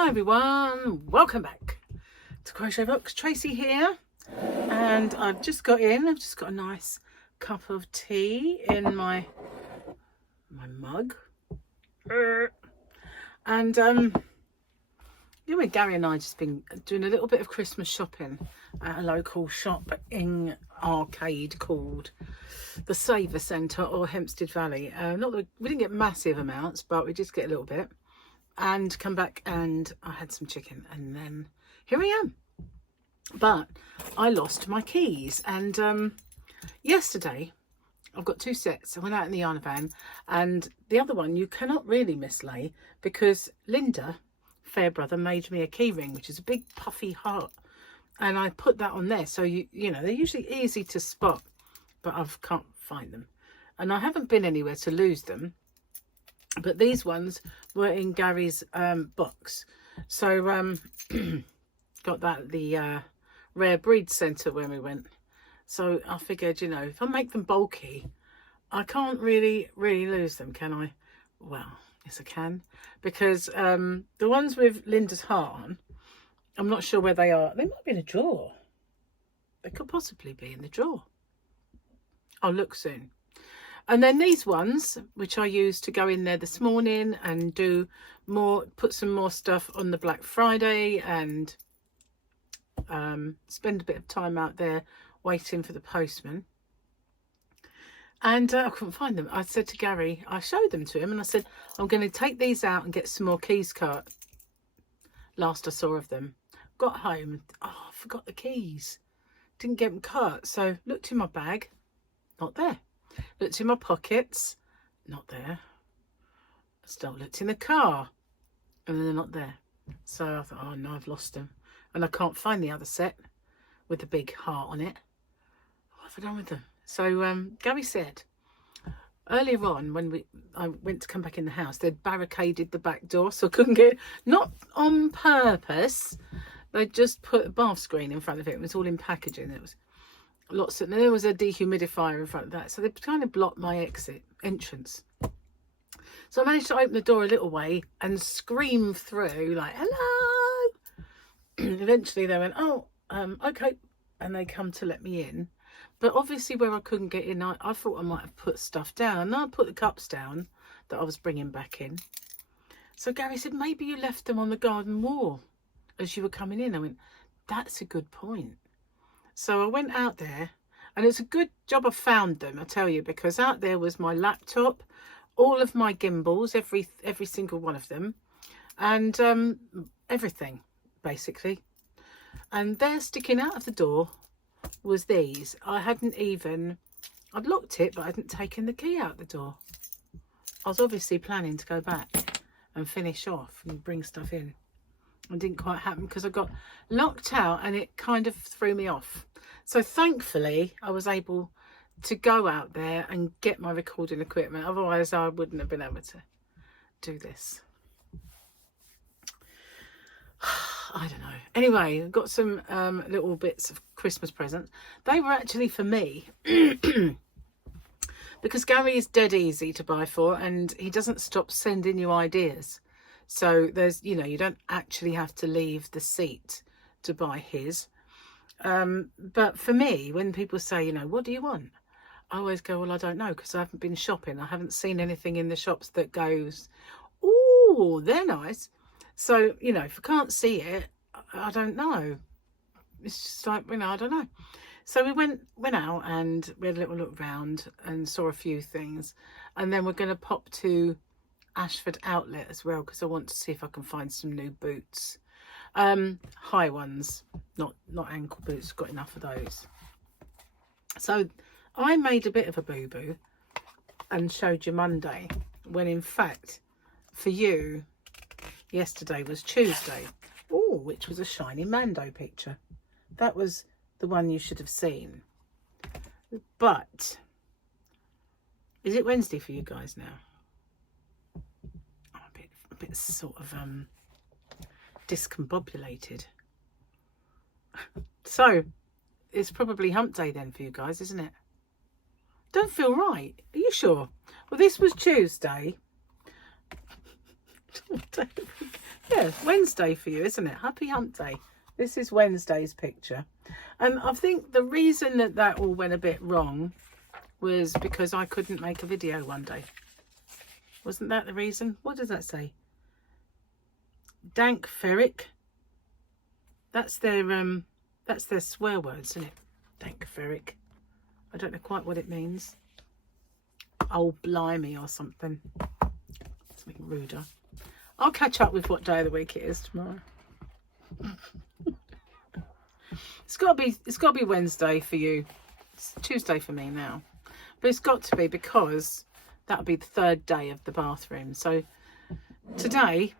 Hi everyone, welcome back to Crochet Rocks. Tracy here, and I've just got a nice cup of tea in my mug, and Gary and I just been doing a little bit of Christmas shopping at a local shopping arcade called the Savour Centre or Hempstead Valley. Not that we didn't get massive amounts, but we just get a little bit. And come back and I had some chicken, and then here I am. But I lost my keys, and yesterday I've got two sets. I went out in the yarn van, and the other one you cannot really mislay because Linda Fairbrother made me a key ring, which is a big puffy heart, and I put that on there. So you know they're usually easy to spot, but I can't find them, and I haven't been anywhere to lose them. But these ones were in Gary's box. So got that at the Rare Breed Centre when we went. So I figured, if I make them bulky, I can't really lose them, can I? Well, yes I can. Because the ones with Linda's heart on, I'm not sure where they are. They might be in a drawer. They could possibly be in the drawer. I'll look soon. And then these ones, which I used to go in there this morning and do more, put some more stuff on the Black Friday and spend a bit of time out there waiting for the postman. And I couldn't find them. I said to Gary, I showed them to him and I said, I'm going to take these out and get some more keys cut. Last I saw of them. Got home, I forgot the keys. Didn't get them cut. So looked in my bag, not there. Looked in my pockets, not there. Still looked in the car, and then they're not there. So I thought, oh no, I've lost them. And I can't find the other set with the big heart on it. What have I done with them? So Gary said, earlier on when I went to come back in the house, they'd barricaded the back door so I couldn't get, not on purpose. They just put a bath screen in front of it. It was all in packaging. It was lots of, there was a dehumidifier in front of that, so they kind of blocked my entrance. So I managed to open the door a little way and scream through like, hello. Eventually they went, oh, okay, and they come to let me in. But obviously where I couldn't get in, I thought I might have put stuff down. And I put the cups down that I was bringing back in. So Gary said, maybe you left them on the garden wall as you were coming in. I went, that's a good point. So I went out there, and it's a good job I found them, I tell you, because out there was my laptop, all of my gimbals, every single one of them, and everything, basically. And there, sticking out of the door, was these. I'd locked it, but I hadn't taken the key out the door. I was obviously planning to go back and finish off and bring stuff in. It didn't quite happen because I got locked out and it kind of threw me off. So thankfully I was able to go out there and get my recording equipment. Otherwise I wouldn't have been able to do this. I don't know. Anyway, I've got some little bits of Christmas presents. They were actually for me because Gary is dead easy to buy for and he doesn't stop sending you ideas. So there's, you don't actually have to leave the seat to buy his. But for me, when people say, what do you want? I always go, well, I don't know, because I haven't been shopping. I haven't seen anything in the shops that goes, oh, they're nice. So, if I can't see it, I don't know. It's just like, I don't know. So we went out and we had a little look round and saw a few things. And then we're going to pop to Ashford Outlet as well, because I want to see if I can find some new boots, high ones, not ankle boots. Got enough of those. So I made a bit of a boo-boo and showed you Monday, when in fact for you yesterday was Tuesday. Oh, which was a shiny Mando picture. That was the one you should have seen. But is it Wednesday for you guys now? A bit sort of discombobulated. So it's probably hump day then for you guys, isn't it? Don't feel right. Are you sure? Well, this was Tuesday. Yeah, Wednesday for you, isn't it? Happy hump day. This is Wednesday's picture. I think the reason that all went a bit wrong was because I couldn't make a video one day. Wasn't that the reason? What does that say? Dank ferric. That's their swear words, isn't it? Dank ferric. I don't know quite what it means. Oh, blimey or something. Something ruder. I'll catch up with what day of the week it is tomorrow. It's got to be Wednesday for you. It's Tuesday for me now. But it's got to be because that'll be the third day of the bathroom. So today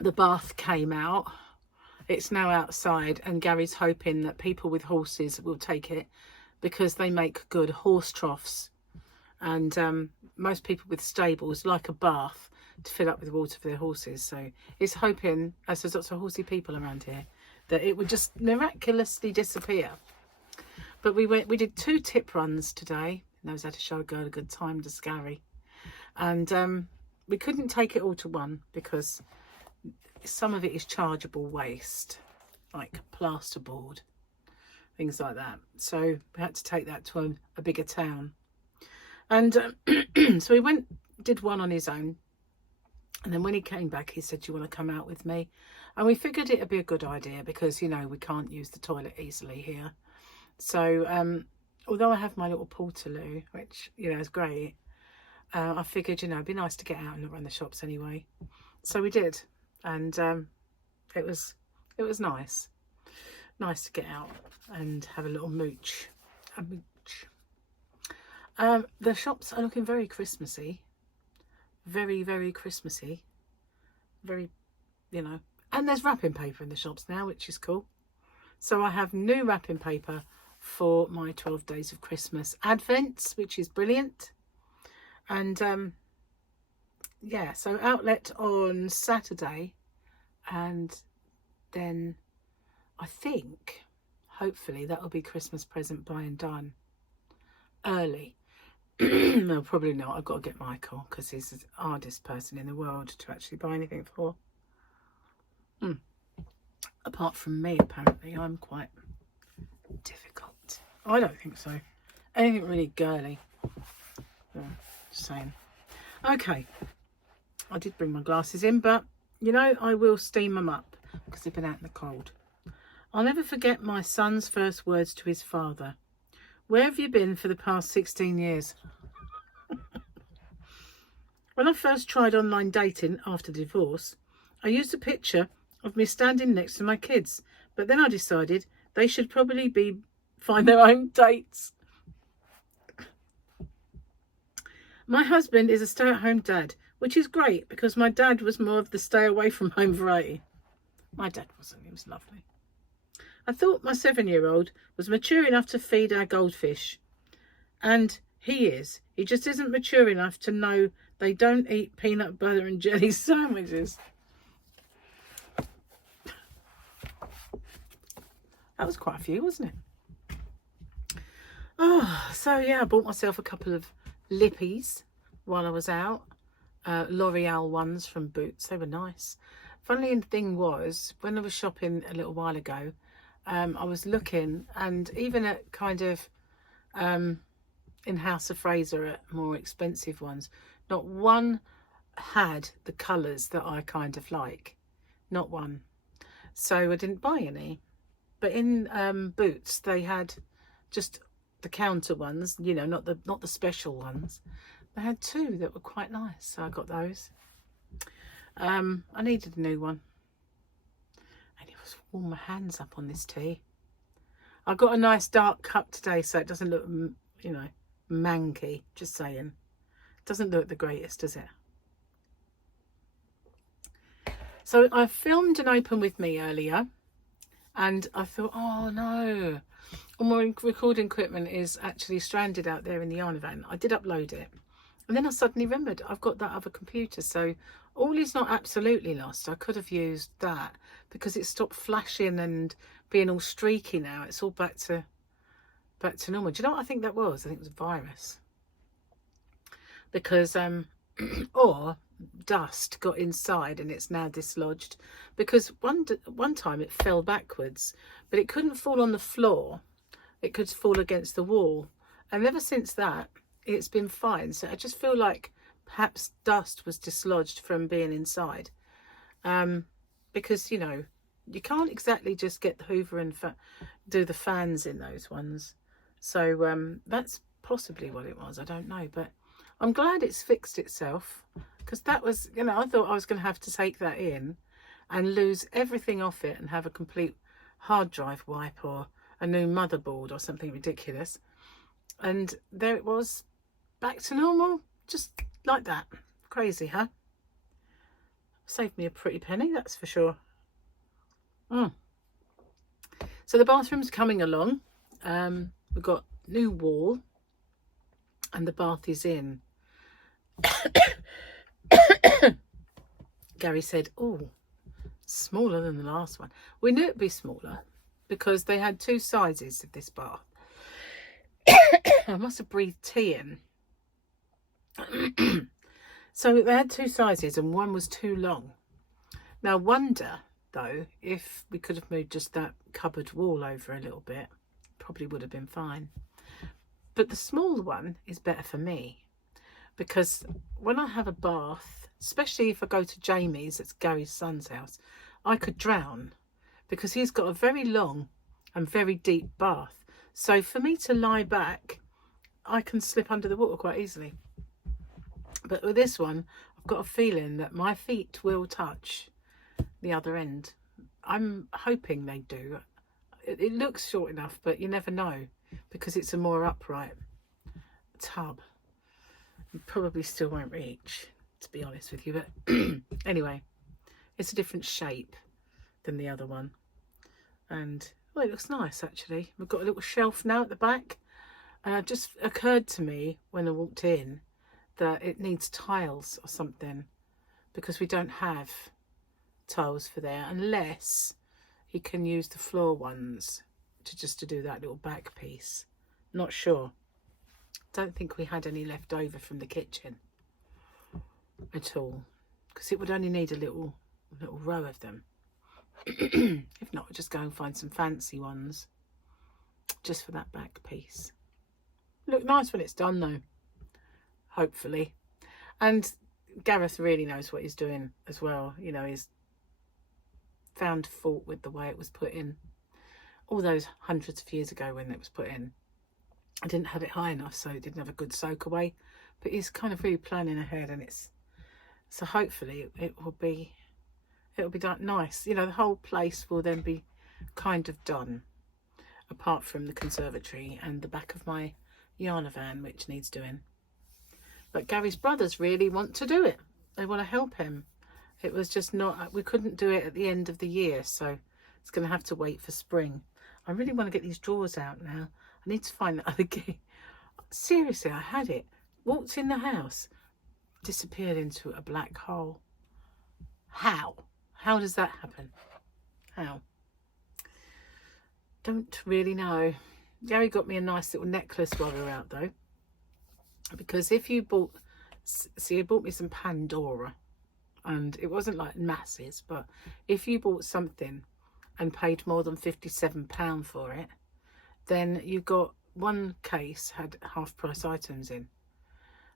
the bath came out. It's now outside, and Gary's hoping that people with horses will take it because they make good horse troughs. And most people with stables like a bath to fill up with water for their horses. So he's hoping, as there's lots of horsey people around here, that it would just miraculously disappear. But we did 2 tip runs today. Knows how to show a girl a good time, does Gary. And we couldn't take it all to one because some of it is chargeable waste, like plasterboard, things like that. So we had to take that to a bigger town. And so he did one on his own. And then when he came back, he said, do you want to come out with me? And we figured it'd be a good idea because, you know, we can't use the toilet easily here. So although I have my little portaloo, which, you know, is great, I figured, you know, it'd be nice to get out and look around the shops anyway. So we did. And it was nice to get out and have a little mooch. The shops are looking very Christmassy, very, very Christmassy, very, you know, and there's wrapping paper in the shops now, which is cool. So I have new wrapping paper for my 12 days of Christmas Advents, which is brilliant. And yeah, so outlet on Saturday, and then I think hopefully that will be Christmas present by and done early. No, probably not. I've got to get Michael because he's the hardest person in the world to actually buy anything for. Apart from me, apparently I'm quite difficult. I don't think so. Anything really girly. Just saying. Okay, I did bring my glasses in, but you know, I will steam them up because they've been out in the cold. I'll never forget my son's first words to his father. Where have you been for the past 16 years? When I first tried online dating after divorce, I used a picture of me standing next to my kids, but then I decided they should probably find their own dates. My husband is a stay-at-home dad, which is great because my dad was more of the stay-away-from-home variety. My dad wasn't, he was lovely. I thought my 7-year-old was mature enough to feed our goldfish. And he is. He just isn't mature enough to know they don't eat peanut butter and jelly sandwiches. That was quite a few, wasn't it? Oh, so yeah, I bought myself a couple of lippies while I was out. L'Oreal ones from Boots. They were nice. Funny thing was, when I was shopping a little while ago, I was looking, and even at kind of in House of Fraser at more expensive ones, not one had the colours that I kind of like. Not one. So I didn't buy any. But in Boots they had just the counter ones, you know, not the special ones. They had 2 that were quite nice, so I got those. I needed a new one. And it was warm my hands up on this tea. I got a nice dark cup today, so it doesn't look, you know, manky. Just saying. It doesn't look the greatest, does it? So I filmed an open with me earlier, and I thought, oh no, all my recording equipment is actually stranded out there in the yarn van. I did upload it, and then I suddenly remembered I've got that other computer, so all is not absolutely lost. I could have used that because it stopped flashing and being all streaky now. It's all back to normal. Do you know what I think that was? I think it was a virus. Because or dust got inside and it's now dislodged, because one time it fell backwards, but it couldn't fall on the floor, it could fall against the wall, and ever since that it's been fine. So I just feel like perhaps dust was dislodged from being inside, because you know, you can't exactly just get the hoover and do the fans in those ones. So that's possibly what it was, I don't know, but I'm glad it's fixed itself, because that was, you know, I thought I was going to have to take that in and lose everything off it and have a complete hard drive wipe or a new motherboard or something ridiculous. And there it was, back to normal, just like that. Crazy, huh? Saved me a pretty penny, that's for sure. So the bathroom's coming along. We've got new wall and the bath is in. Gary said, oh, smaller than the last one. We knew it'd be smaller because they had two sizes of this bath. I must have breathed tea in. So they had two sizes and one was too long. Now, wonder though if we could have moved just that cupboard wall over a little bit, probably would have been fine. But the small one is better for me, because when I have a bath, especially if I go to Jamie's, that's Gary's son's house, I could drown, because he's got a very long and very deep bath. So for me to lie back, I can slip under the water quite easily. But with this one, I've got a feeling that my feet will touch the other end. I'm hoping they do. It looks short enough, but you never know, because it's a more upright tub. You probably still won't reach, to be honest with you, but anyway, it's a different shape than the other one, and well, it looks nice actually. We've got a little shelf now at the back, and it just occurred to me when I walked in that it needs tiles or something, because we don't have tiles for there, unless he can use the floor ones to do that little back piece. Not sure. Don't think we had any left over from the kitchen at all, because it would only need a little row of them. If not, we'll just go and find some fancy ones just for that back piece. Look nice when it's done though, hopefully. And Gareth really knows what he's doing as well. You know, he's found fault with the way it was put in all those hundreds of years ago when it was put in. I didn't have it high enough, so it didn't have a good soak away, but he's kind of really planning ahead, and it's, so hopefully it will be done nice. You know, the whole place will then be kind of done, apart from the conservatory and the back of my yarn van, which needs doing. But Gary's brothers really want to do it. They want to help him. It was just not, we couldn't do it at the end of the year, so it's going to have to wait for spring. I really want to get these drawers out now. I need to find the other key. Seriously, I had it. Walked in the house, disappeared into a black hole. How? How does that happen? How? Don't really know. Gary got me a nice little necklace while we were out though. Because if you bought, see, he bought me some Pandora, and it wasn't like masses, but if you bought something and paid more than £57 for it, then you got one case had half price items in.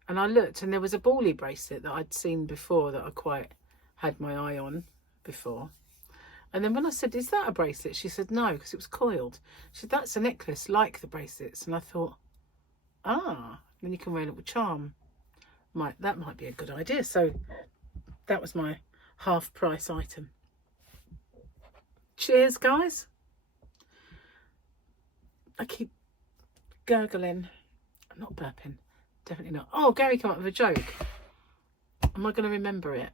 And I looked, and there was a bally bracelet that I'd seen before that I quite had my eye on before. And then when I said, is that a bracelet? She said, no, because it was coiled. She said, that's a necklace like the bracelets. And I thought, ah, then you can wear a little charm. That might be a good idea. So that was my half price item. Cheers, guys. I keep gurgling. I'm not burping. Definitely not. Oh, Gary came up with a joke. Am I going to remember it?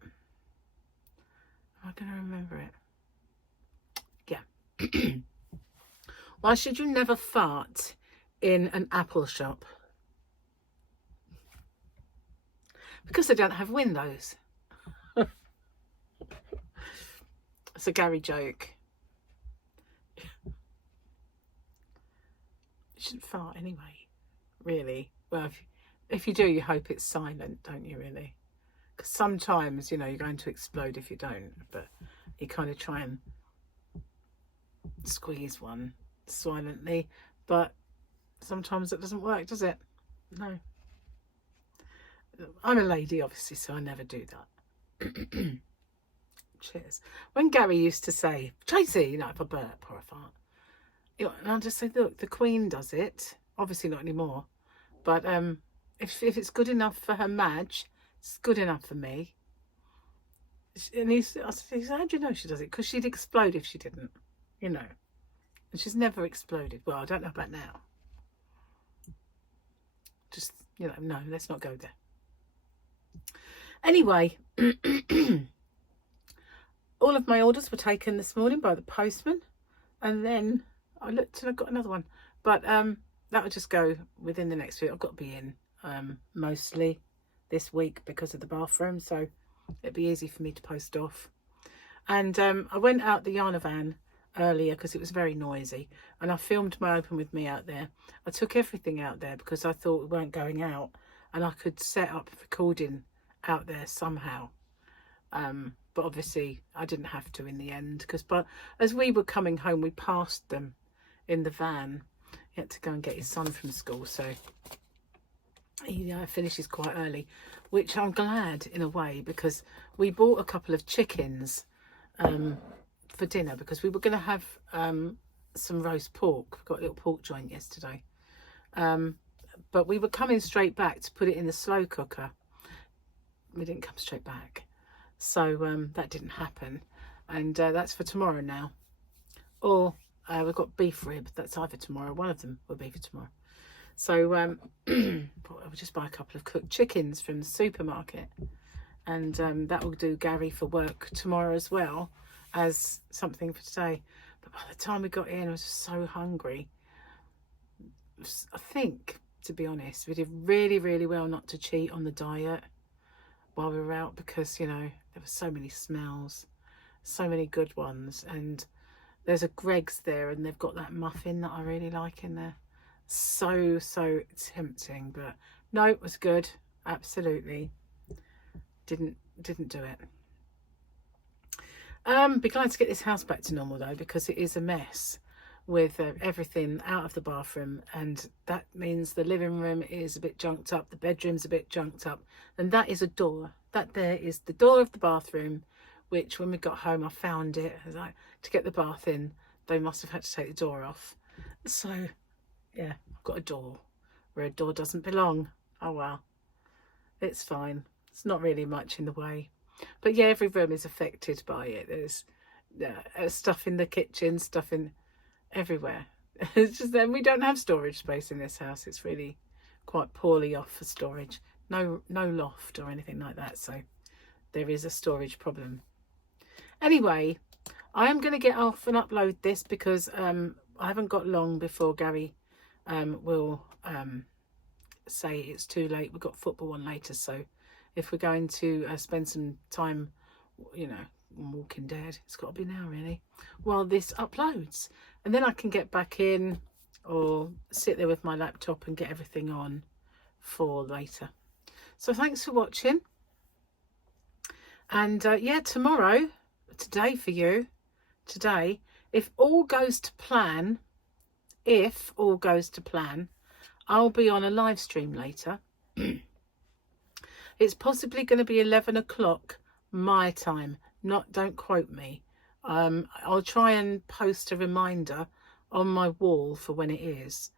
Am I going to remember it? Yeah. Why should you never fart in an apple shop? Because they don't have windows. It's a Gary joke. You shouldn't fart anyway, really. Well, if you do, you hope it's silent, don't you, really? because sometimes, you know, you're going to explode if you don't, but you kind of try and squeeze one silently, but sometimes it doesn't work, does it? No. I'm a lady, obviously, so I never do that. Cheers. When Gary used to say, Tracy, you know, if I burp or if I, you know, and I'll just say, look, the Queen does it. Obviously not anymore. But if it's good enough for her Madge, it's good enough for me. And I said, how do you know she does it? Because she'd explode if she didn't, you know. And she's never exploded. Well, I don't know about now. Just, you know, no, let's not go there. Anyway, all of my orders were taken this morning by the postman. And then I looked and I got another one. But that will just go within the next week. I've got to be in mostly this week because of the bathroom. So it'd be easy for me to post off. And I went out the Yarna van earlier because it was very noisy. And I filmed my Open With Me out there. I took everything out there because I thought we weren't going out. And I could set up recording out there somehow. But obviously I didn't have to in the end. But as we were coming home, we passed them in the van. He had to go and get his son from school. So he finishes quite early, which I'm glad in a way, because we bought a couple of chickens for dinner because we were going to have some roast pork. We got a little pork joint yesterday. But we were coming straight back to put it in the slow cooker. We didn't come straight back. So that didn't happen. And that's for tomorrow now. Or we've got beef rib. That's either tomorrow. One of them will be for tomorrow. So we'll just buy a couple of cooked chickens from the supermarket. And that will do Gary for work tomorrow as well as something for today. But by the time we got in, I was just so hungry. I think, to be honest, we did really, really well not to cheat on the diet while we were out, because, you know, there were so many smells, so many good ones. And there's a Greg's there and they've got that muffin that I really like in there. So tempting, but no, it was good. Absolutely. Didn't do it. Be glad to get this house back to normal though, because it is a mess with everything out of the bathroom, and that means the living room is a bit junked up, the bedroom's a bit junked up, and that is a door. That there is the door of the bathroom, which when we got home I found it. I was like, to get the bath in, they must have had to take the door off. So yeah, I've got a door where a door doesn't belong. Oh well, it's fine. It's not really much in the way. But yeah, every room is affected by it. There's stuff in the kitchen, stuff in everywhere. It's just then we don't have storage space in this house. It's really quite poorly off for storage. No loft or anything like that. So there is a storage problem. Anyway, I am going to get off and upload this because I haven't got long before Gary will say it's too late. We've got football on later, so if we're going to spend some time, you know, Walking Dead, it's got to be now really, while this uploads, and then I can get back in or sit there with my laptop and get everything on for later. So thanks for watching, and yeah, today for you, if all goes to plan, I'll be on a live stream later. It's possibly going to be 11 o'clock my time. Don't quote me. I'll try and post a reminder on my wall for when it is.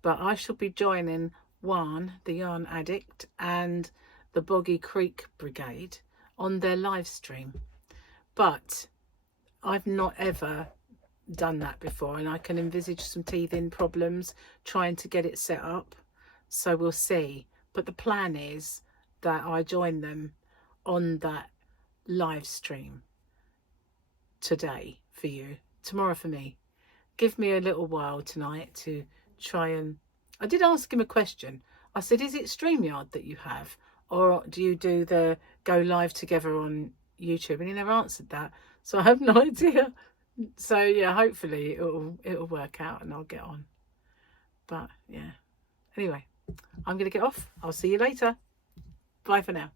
But I shall be joining Juan, the Yarn Addict, and the Boggy Creek Brigade on their live stream. But I've not ever done that before, and I can envisage some teething problems trying to get it set up. So we'll see. But the plan is that I join them on that live stream today for you, tomorrow for me. Give me a little while tonight to try and... I did ask him a question. I said, is it StreamYard that you have, or do you do the go live together on YouTube? And he never answered that, so I have no idea. So yeah, hopefully it'll work out and I'll get on. But yeah, anyway, I'm gonna get off. I'll see you later. Bye for now.